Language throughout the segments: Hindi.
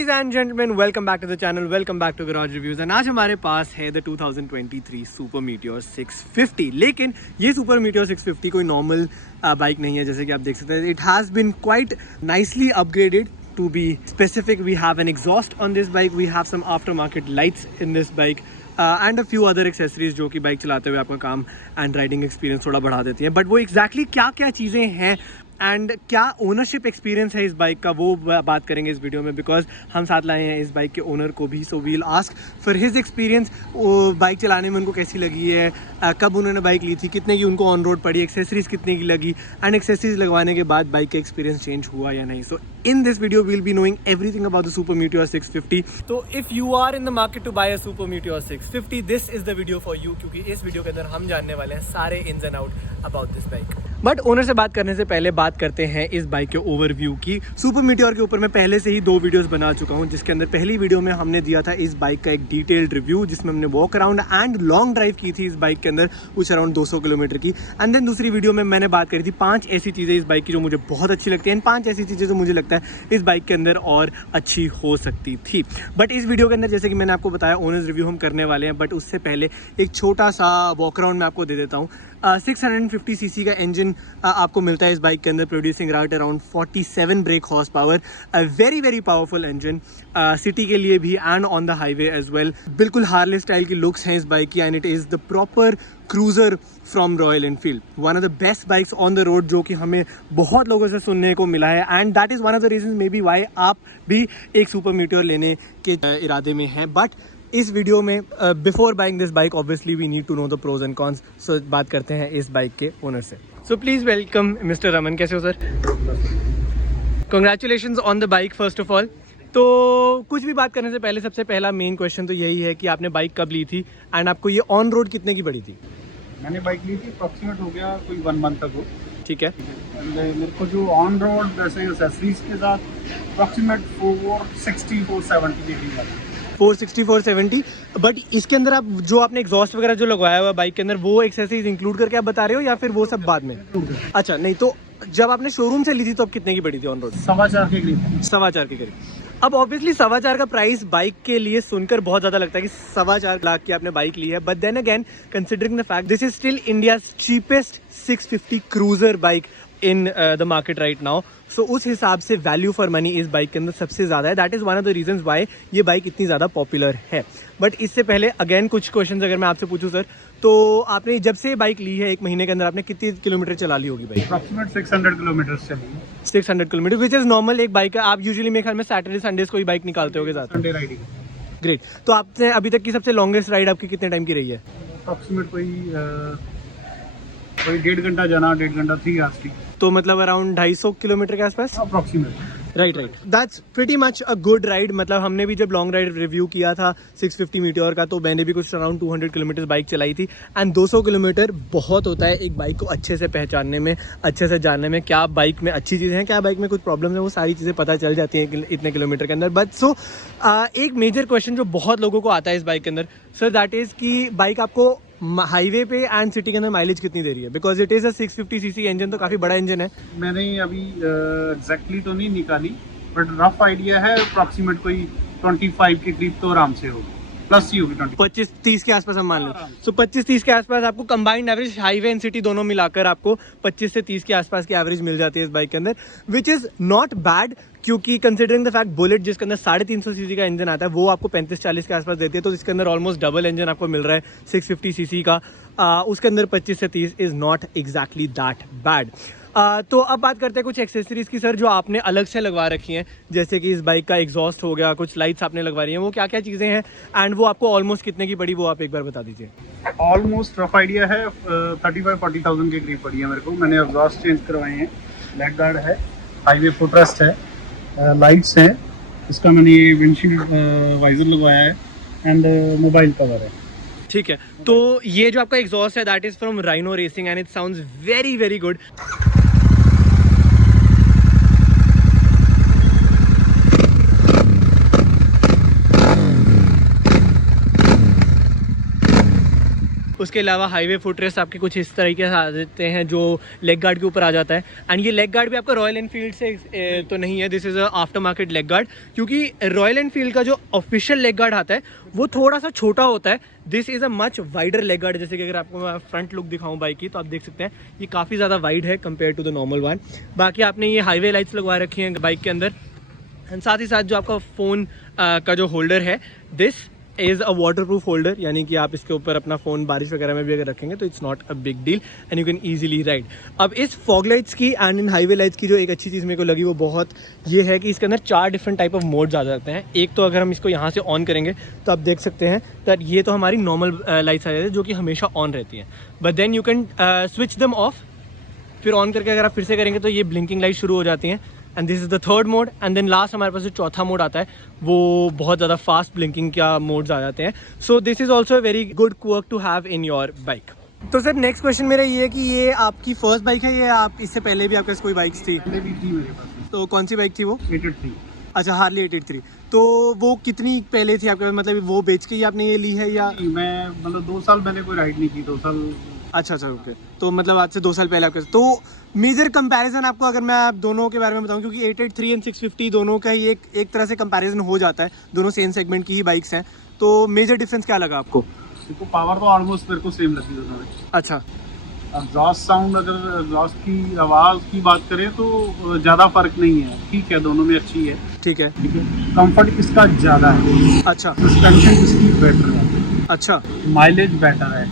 Ladies and gentlemen, welcome back to the channel, welcome back to Garage Reviews and आज हमारे पास है the 2023 Super Meteor 650। लेकिन ये Super Meteor 650 कोई नॉर्मल बाइक नहीं है, जैसे कि आप देख सकते हैं। It has been quite nicely upgraded. To be specific, we have an exhaust on this bike, we have some aftermarket lights in this bike and a few other accessories जो कि बाइक चलाते हुए आपका काम एंड राइडिंग एक्सपीरियंस थोड़ा बढ़ा देती हैं। बट वो एग्जैक्टली क्या क्या चीज़ें हैं एंड क्या ओनरशिप एक्सपीरियंस है इस बाइक का, वो बात करेंगे इस वीडियो में, बिकॉज हम साथ लाए हैं इस बाइक के ओनर को भी। So we'll ask for his experience, bike चलाने में उनको कैसी लगी है, कब उन्होंने बाइक ली थी, कितने की उनको ऑन रोड पड़ी, एक्सेसरीज कितने की लगी एंड एक्सेसरीज लगवाने के बाद बाइक का एक्सपीरियंस चेंज हुआ या नहीं। सो in this video we'll be knowing everything about the Super Meteor 650. So if you are in the market to buy a Super Meteor 650, this is the video for you, क्योंकि इस वीडियो के अंदर हम जानने वाले हैं सारे ins and out about this bike. But owner से बात करने से पहले बात करते हैं इस बाइक के ओवरव्यू की। सुपर मीटियोर के ऊपर मैं पहले से ही 2 वीडियोस बना चुका हूं, जिसके अंदर पहली वीडियो में हमने दिया था इस बाइक का एक डिटेल्ड रिव्यू, जिसमें हमने walk around and long drive की थी इस बाइक के अंदर, कुछ अराउंड 200 किलोमीटर की। एंड देन दूसरी वीडियो में मैंने बात करी थी 5 ऐसी चीज़ें इस बाइक की जो मुझे बहुत अच्छी लगती हैं, 5 ऐसी चीज़ें जो मुझे लगता है इस बाइक के अंदर और अच्छी हो सकती थी। बट इस वीडियो के अंदर जैसे कि मैंने आपको बताया ओनर्स रिव्यू हम करने वाले हैं, बट उससे पहले एक छोटा सा वॉक अराउंड मैं आपको दे देता हूँ। 650 सीसी का इंजन आपको मिलता है इस बाइक के अंदर, producing right around 47 brake horse power, very very powerful engine city के लिए भी and on the highway as well. बिल्कुल हार्ले स्टाइल की लुक्स हैं इस बाइक की and it is the proper cruiser from Royal Enfield, one of the best bikes on the road, जो कि हमें बहुत लोगों से सुनने को मिला है and that is one of the reason maybe why आप भी एक सुपर मीटियोर लेने के इरादे में हैं। बट इस वीडियो में before buying this bike obviously we need to know the pros and cons. So बात करते हैं इस बाइक के ओनर से। So please welcome mister Raman. कैसे हो sir? Congratulations on the bike first of all. तो कुछ भी बात करने से पहले सबसे पहला मेन क्वेश्चन तो यही है कि आपने बाइक कब ली थी एंड आपको ये ऑन रोड कितने की पड़ी थी? मैंने बाइक ली थी अप्रॉक्सीमेट हो गया कोई 1 मंथ तक हो। ठीक है। मेरे को जो ऑन रोड वैसे एक्सेसरीज के साथ अप्रॉक्सीमेट 460-470 के करीब आता है। 460-470। बट इसके अंदर आप जो आपने एग्जॉस्ट वगैरह जो लगवाया हुआ बाइक के अंदर, वो एक्सेसरीज इंक्लूड करके आप बता रहे हो या फिर वो सब बाद में? अच्छा, नहीं तो जब आपने शोरूम से ली थी तो अब कितने की पड़ी थी ऑन रोड? 4.25 के करीब। 4.25 के करीब। अब ऑब्वियसली 4.25 का प्राइस बाइक के लिए सुनकर बहुत ज़्यादा लगता है कि 4.25 लाख की आपने बाइक ली है, but then again considering the fact this is still India's cheapest 650 cruiser bike in the market right now. So उस हिसाब से वैल्यू फॉर मनी इस बाइक के अंदर सबसे ज़्यादा है। That is one of the reasons why ये बाइक इतनी ज़्यादा पॉपुलर है। बट इससे पहले अगेन कुछ क्वेश्चंस अगर मैं आपसे पूछूं सर, तो आपने जब से बाइक ली है 1 महीने के अंदर आपने कितनी किलोमीटर चला ली होगी बाइक? अप्रॉक्सीमेट 600 किलोमीटर चली है। 600 किलोमीटर विच इज़ नॉर्मल एक बाइक है। आप यूजुअली मेरे ख्याल में सैटरडे संडेज कोई बाइक निकालते होगे ज़्यादा? Sunday riding. ग्रेट। तो आपने अभी तक की सबसे लॉन्गेस्ट राइड आपकी कितने टाइम की रही है? अप्रॉक्सीमेट कोई 1.5 घंटा जाना, 1.5 घंटा 3 आवर्स की। तो मतलब अराउंड 250 किलोमीटर के आसपास approximate. Right. That's pretty much a good ride. मतलब हमने भी जब लॉन्ग राइड रिव्यू किया था 650 मीटियोर का, तो मैंने भी कुछ अराउंड 200 किलोमीटर बाइक चलाई थी एंड 200 किलोमीटर बहुत होता है एक बाइक को अच्छे से पहचानने में, अच्छे से जानने में, क्या बाइक में अच्छी चीज़ें हैं, क्या बाइक में कुछ प्रॉब्लम है, वो सारी चीज़ें पता चल जाती हैं इतने किलोमीटर के अंदर। बट सो एक मेजर क्वेश्चन जो बहुत लोगों को आता है इस बाइक के अंदर सर, दैट इज़ कि बाइक आपको हाईवे पे एंड सिटी के अंदर माइलेज कितनी दे रही है? Because it is a 650 CC engine, तो काफ़ी बड़ा इंजन है। मैंने अभी एग्जैक्टली तो नहीं निकाली, बट रफ आइडिया है अप्रॉक्सीमेट कोई 25 के करीब तो आराम से होगी, प्लस ही होगी 25-30 के आसपास हम मान लें। सो 25-30 के आसपास आपको combined average highway and city दोनों मिलाकर आपको 25 से 30 के आसपास की एवरेज मिल जाती है इस बाइक के अंदर, विच इज़ नॉट बैड, क्योंकि कंसिडरिंग द फैक्ट बुलेट जिसके अंदर 350 सीसी का इंजन आता है वो आपको 35-40 के आसपास देती है, तो इसके अंदर ऑलमोस्ट डबल इंजन आपको मिल रहा है 650 सीसी का, उसके अंदर 25 से 30 is not exactly that bad. तो अब बात करते हैं कुछ एक्सेसरीज की सर, जो आपने अलग से लगवा रखी हैं, जैसे कि इस बाइक का एग्जॉस्ट हो गया, कुछ लाइट्स आपने लगवा रही हैं, वो क्या क्या चीज़ें हैं एंड वो आपको ऑलमोस्ट कितने की पड़ी, वो आप एक बार बता दीजिए। ऑलमोस्ट रफ आइडिया है 35-40,000 के करीब पड़ी है मेरे को। मैंने एग्जॉस्ट चेंज करवाए हैं, ब्लैक गार्ड है, हाईवे फुटरेस्ट है, लाइट्स है, इसका मैंने विंडशील्ड वाइजर लगवाया है एंड मोबाइल कवर है। ठीक है। तो ये जो आपका एग्जॉस्ट है that is from rhino racing and it sounds very very good. उसके अलावा हाईवे फुटरेस्ट आपके कुछ इस तरीके से आ जाते हैं जो लेग गार्ड के ऊपर आ जाता है। एंड ये लेग गार्ड भी आपका रॉयल एनफील्ड से तो नहीं है, this is a after market leg guard, क्योंकि रॉयल एनफील्ड का जो ऑफिशियल लेग गार्ड आता है वो थोड़ा सा छोटा होता है। This is a much wider leg guard. जैसे कि अगर आपको मैं फ्रंट लुक दिखाऊं बाइक की, तो आप देख सकते हैं ये काफ़ी ज़्यादा वाइड है compare to the normal one. बाकी आपने ये हाईवे लाइट्स लगवा रखी हैं बाइक के अंदर। एंड साथ ही साथ जो आपका फ़ोन का जो होल्डर है, this is a water proof holder, यानी कि आप इसके ऊपर अपना फ़ोन बारिश वगैरह में भी अगर रखेंगे तो it's not a big deal and you can easily ride. अब इस फॉग लाइट्स की एंड इन हाईवे लाइट्स की जो एक अच्छी चीज़ मेरे को लगी वो बहुत ये है कि इसके अंदर 4 डिफरेंट टाइप ऑफ मोड्स आ जाते हैं। एक तो अगर हम इसको यहाँ से ऑन करेंगे तो आप देख सकते हैं दैट ये तो हमारी नॉर्मल लाइट्स आ जाती है जो कि हमेशा ऑन रहती हैं, but then you can switch them off. फिर ऑन करके अगर आप फिर से करेंगे तो ये ब्लिंकिंग लाइट शुरू हो जाती हैं and this is the third mode. And then last हमारे पास जो चौथा मोड आता है वो बहुत ज़्यादा फास्ट ब्लिंकिंग का मोड्स आ जाते हैं। So this is also very good quirk to have in your bike. तो सर नेक्स्ट क्वेश्चन मेरा ये है कि ये आपकी फर्स्ट बाइक है या आप इससे पहले भी आपके पास कोई बाइक्स थी? पहले भी थी मेरे पास। तो कौन सी बाइक थी वो? 883। अच्छा, हार्ली 883। तो वो कितनी पहले थी आपके पास, मतलब वो बेच के ही आपने ये ली है या? मैं मतलब 2 साल मैंने कोई राइड नहीं की, 2 साल। अच्छा ओके। तो मतलब आज से 2 साल पहले आपके, तो मेजर कंपैरिजन आपको अगर मैं आप दोनों के बारे में बताऊं, क्योंकि 883 एंड 650 दोनों का ही एक तरह से कंपैरिजन हो जाता है, दोनों सेम सेगमेंट की ही बाइक्स हैं, तो मेजर डिफरेंस क्या लगा आपको? देखो पावर तो ऑलमोस्ट मेरे को सेम लगी दोनों में। अच्छा, एग्जॉस्ट साउंड, अगर एग्जॉस्ट की आवाज़ की बात करें तो ज़्यादा फर्क नहीं है, ठीक है, दोनों में अच्छी है। ठीक है। कंफर्ट इसका ज़्यादा है। अच्छा, सस्पेंशन इसकी बेटर है। अच्छा, माइलेज बेटर है।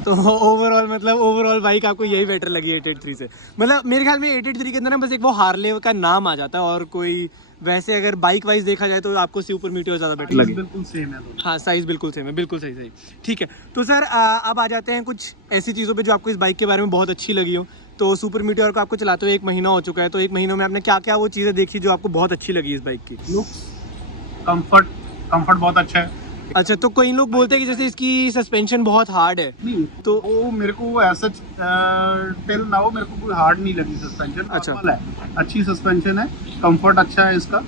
तो ओवरऑल बाइक आपको यही बेटर लगी 883 से? मतलब मेरे ख्याल में 883 के अंदर ना बस एक वो हार्ले का नाम आ जाता है, और कोई वैसे अगर बाइक वाइज देखा जाए तो आपको सुपर मीटियोर ज़्यादा बेटर लगी। बिल्कुल सेम है दोनों। हाँ, साइज़ बिल्कुल सेम है, बिल्कुल सही। ठीक है, तो सर अब आ जाते हैं कुछ ऐसी चीज़ों पे जो आपको इस बाइक के बारे में बहुत अच्छी लगी हो। तो सुपर मीटियोर को आपको चलाते हुए 1 महीना हो चुका है, तो 1 महीनों में आपने क्या क्या वो चीज़ें देखी जो आपको बहुत अच्छी लगी इस बाइक की? लुक्स, कंफर्ट बहुत अच्छा है। अच्छा, तो कई लोग बोलते हैं कि जैसे इसकी सस्पेंशन बहुत हार्ड है। नहीं, तो वो मेरे को ऐसा टिल नाउ मेरे को कोई हार्ड नहीं लगी सस्पेंशन। अच्छा, नॉर्मल है, अच्छी सस्पेंशन है, कंफर्ट अच्छा है इसका।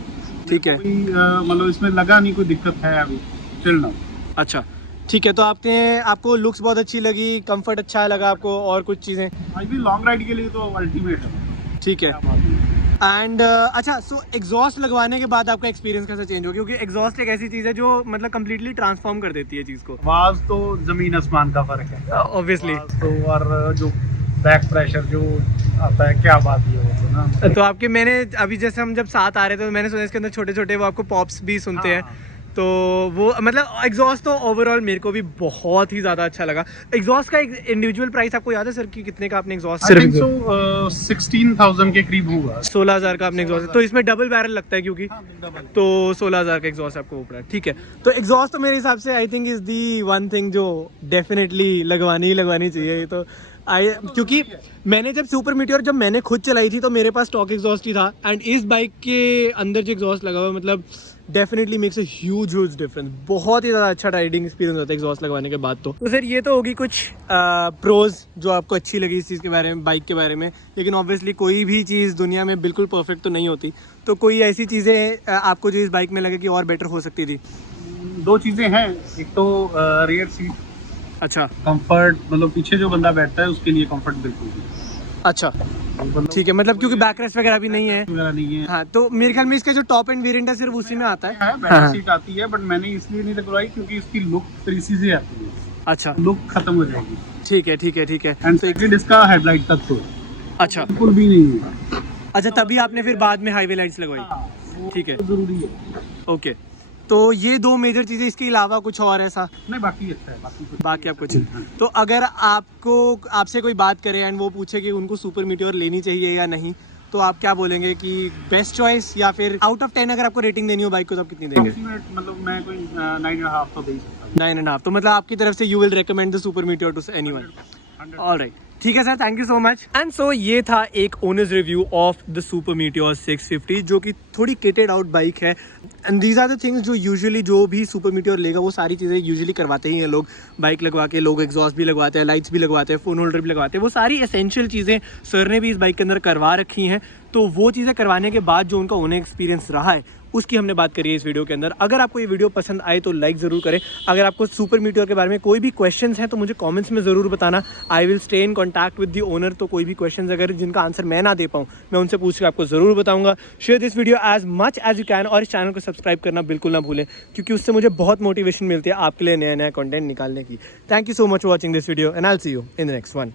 ठीक है, मतलब इसमें लगा नहीं कोई दिक्कत है अभी टिल नाउ। अच्छा ठीक है। तो आपको लुक्स बहुत अच्छी लगी, कंफर्ट अच्छा लगा आपको, और कुछ चीज़ें? आज भी लॉन्ग राइड के लिए तो अल्टीमेट है। ठीक है। एंड अच्छा, सो एग्जॉस्ट लगवाने के बाद आपका एक्सपीरियंस कैसा चेंज हो? क्योंकि एग्जॉस्ट एक ऐसी चीज़ है जो मतलब कम्प्लीटली ट्रांसफॉर्म कर देती है चीज़ को। आवाज़ तो ज़मीन आसमान का फ़र्क है ऑब्वियसली। तो, और जो बैक प्रेशर जो आता है, क्या बात है वो तो ना। तो आपके, मैंने अभी जैसे हम जब साथ आ रहे थे तो मैंने सुना इसके अंदर छोटे छोटे वो आपको पॉप्स भी सुनते हैं। तो वो मतलब एग्जॉस्ट तो ओवरऑल मेरे को भी बहुत ही ज़्यादा अच्छा लगा। एग्जॉस्ट का एक इंडिविजुअल प्राइस आपको याद है सर कि कितने का आपने एग्जॉस्ट? सिर्फ 16,000 के करीब होगा। 16,000 का आपने एग्जॉस्ट, तो इसमें डबल बैरल लगता है क्योंकि तो 16,000 का एग्जॉस्ट आपको वो पड़ा। ठीक है, तो एग्जॉस्ट तो मेरे हिसाब से I think is the one thing जो डेफिनेटली लगवानी चाहिए। तो क्योंकि मैंने जब सुपर मीटियोर जब मैंने खुद चलाई थी तो मेरे पास स्टॉक एग्जॉस्ट ही था, एंड इस बाइक के अंदर जो एग्जॉस्ट लगा हुआ मतलब definitely makes a huge difference. बहुत ही ज़्यादा अच्छा राइडिंग एक्सपीरियंस होता है एग्जॉस्ट लगवाने के बाद। तो सर ये तो होगी कुछ प्रोज जो आपको अच्छी लगी इस चीज़ के बारे में, बाइक के बारे में। लेकिन ऑब्वियसली कोई भी चीज़ दुनिया में बिल्कुल परफेक्ट तो नहीं होती, तो कोई ऐसी चीज़ें आपको जो इस बाइक में लगे कि और बेटर हो सकती थी? 2 चीज़ें हैं, एक तो रियर सीट। अच्छा, कंफर्ट, मतलब पीछे जो बंदा बैठता है उसके लिए कंफर्ट बिल्कुल भी। अच्छा ठीक है, मतलब क्योंकि बैक रेस्ट वगैरह भी नहीं है। हाँ, तो मेरे ख्याल में इसका जो टॉप एंड वेरिएंट है सिर्फ उसी में आता है। बैक सीट आती है, बट मैंने इसलिए नहीं लगवाई क्योंकि इसकी लुक 3C से आती है। अच्छा, लुक खत्म हो जाएगी। ठीक है। एंड सेकंड इसका हेडलाइट तक तो अच्छा, बिल्कुल भी नहीं है। अच्छा, तभी आपने फिर बाद में हाईवे लाइट्स लगवाई। ठीक है, जरूरी है। ओके, तो ये 2 मेजर चीज़ें, इसके अलावा कुछ और ऐसा? नहीं, बाकी अच्छा है, बाकी आप कुछ। तो अगर आपसे कोई बात करे एंड वो पूछे कि उनको सुपर मीटियोर लेनी चाहिए या नहीं, तो आप क्या बोलेंगे कि बेस्ट चॉइस, या फिर आउट ऑफ 10 अगर आपको रेटिंग देनी हो बाइक को तो आप कितनी देंगे? मतलब मैं कोई 9.5 तो दे सकता हूं। 9.5, तो मतलब आपकी तरफ से you will recommend the Super Meteor to anyone? Alright, ठीक है sir, thank you so much. And so ये था एक owners review of the Super Meteor 650, जो कि थोड़ी किटेड आउट बाइक है। And these are the things जो यूजुअली जो भी सुपर मीटियोर लेगा वो सारी चीज़ें यूजुअली करवाते ही हैं लोग। बाइक लगवा के लोग एग्जॉस्ट भी लगवाते हैं, लाइट्स भी लगवाते हैं, फ़ोन होल्डर भी लगवाते हैं। वो सारी एसेंशियल चीज़ें सर ने भी इस बाइक के अंदर करवा रखी हैं। तो वो चीज़ें करवाने के बाद जो उनका ओनर एक्सपीरियंस रहा है उसकी हमने बात करी है इस वीडियो के अंदर। अगर आपको ये वीडियो पसंद आए तो लाइक ज़रूर करें। अगर आपको सुपर मीटियोर के बारे में कोई भी क्वेश्चंस हैं तो मुझे कमेंट्स में ज़रूर बताना। I will stay in contact with the owner. तो कोई भी क्वेश्चंस अगर जिनका आंसर मैं ना दे पाऊँ मैं उनसे पूछ के आपको ज़रूर बताऊँगा। Share this video as much as you can और इस चैनल को सब्सक्राइब करना बिल्कुल ना भूलें, क्योंकि उससे मुझे बहुत मोटिवेशन मिलती है आपके लिए नया नया कंटेंट निकालने की। Thank you so much for watching this video and I will see you in the next one.